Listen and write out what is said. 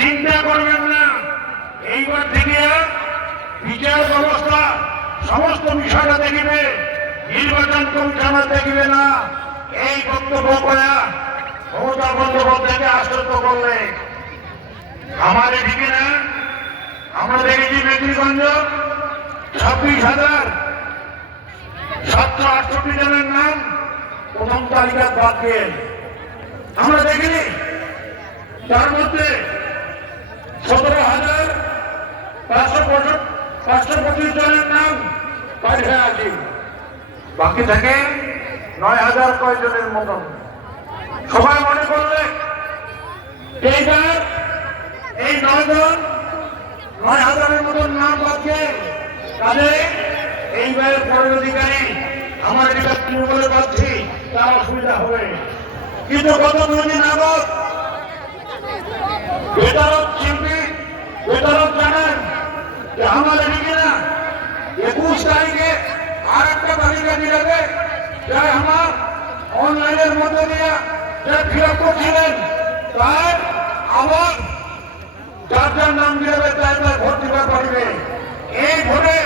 চিন্তা করবেন না, এইবার থেকে বিচার ব্যবস্থা সমস্ত বিষয়টা দেখবে, নির্বাচন কমিশনার দেখবে না। এই বক্তব্য করে মমতা বন্দ্যোপাধ্যায়কে আশ্বস্ত করলে আমার এদিকে না, আমরা দেখেছি মেদিনীগঞ্জ 26,768 জনের নাম প্রথম তালিকা বাদ দিয়ে আমরা দেখিনি। তার মধ্যে 17,525 জনের নাম বাইরে আছে, বাকি থাকে 9,000 কয়েকজনের মতন। সবাই মনে করলে এইবার এই 9,000-এর মতন নাম বাদকে তাহলে এইবারের পরের অধিকারী আমার এটা তৃণমূলে পাচ্ছি, তার অসুবিধা হবে। কিন্তু গত 2 দিন আগত বেতারক শিল্পী বেতারক জানেন যে আমার এদিকে না 21 তারিখে আর একটা তালিকা দিয়ে যাবে, যা আমার অনলাইনের মধ্যে দিয়ে যা ফিল আপ করছিলেন তার আবার যার যার নাম দিয়ে যাবে তাই তার ভোট দিতে পারবে। এই ভোটে